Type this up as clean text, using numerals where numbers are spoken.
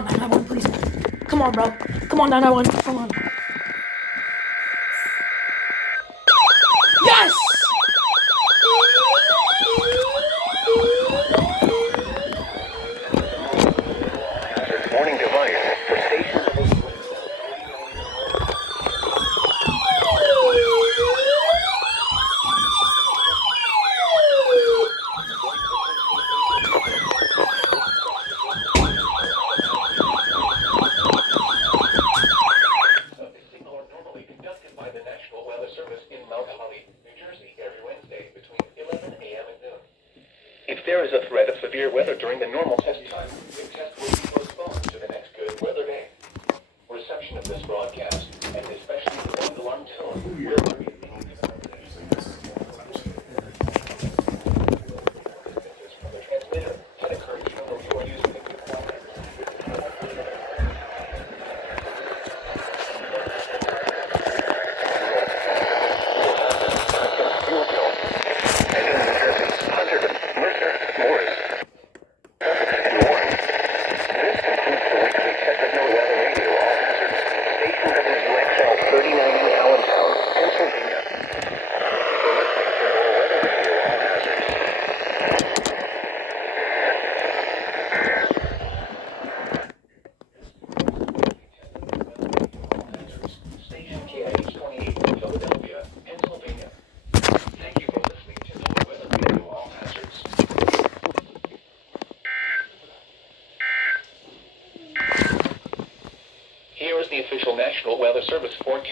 on, 911, please. Come on, bro. Come on, 911. Come on. Yes! Warning device for station. If there is a threat of severe weather during the normal test time, the test will be postponed to the next good weather day. Reception of this broadcast, and especially the warning alarm tone, will vary. From the transmitter can occur even though you are using a good quality. Fuel bill. And in New Jersey, Hunter, Mercer, Morris, and Warren. This concludes the weekly Techno Weather Radio All Hazards. Station WXL39 in Allentown, Pennsylvania. You're listening to more Weather Radio All Hazards. Station KIH28, Philadelphia, Pennsylvania. Thank you for listening to the Weather Radio All Hazards. Here is the official National Weather Service forecast.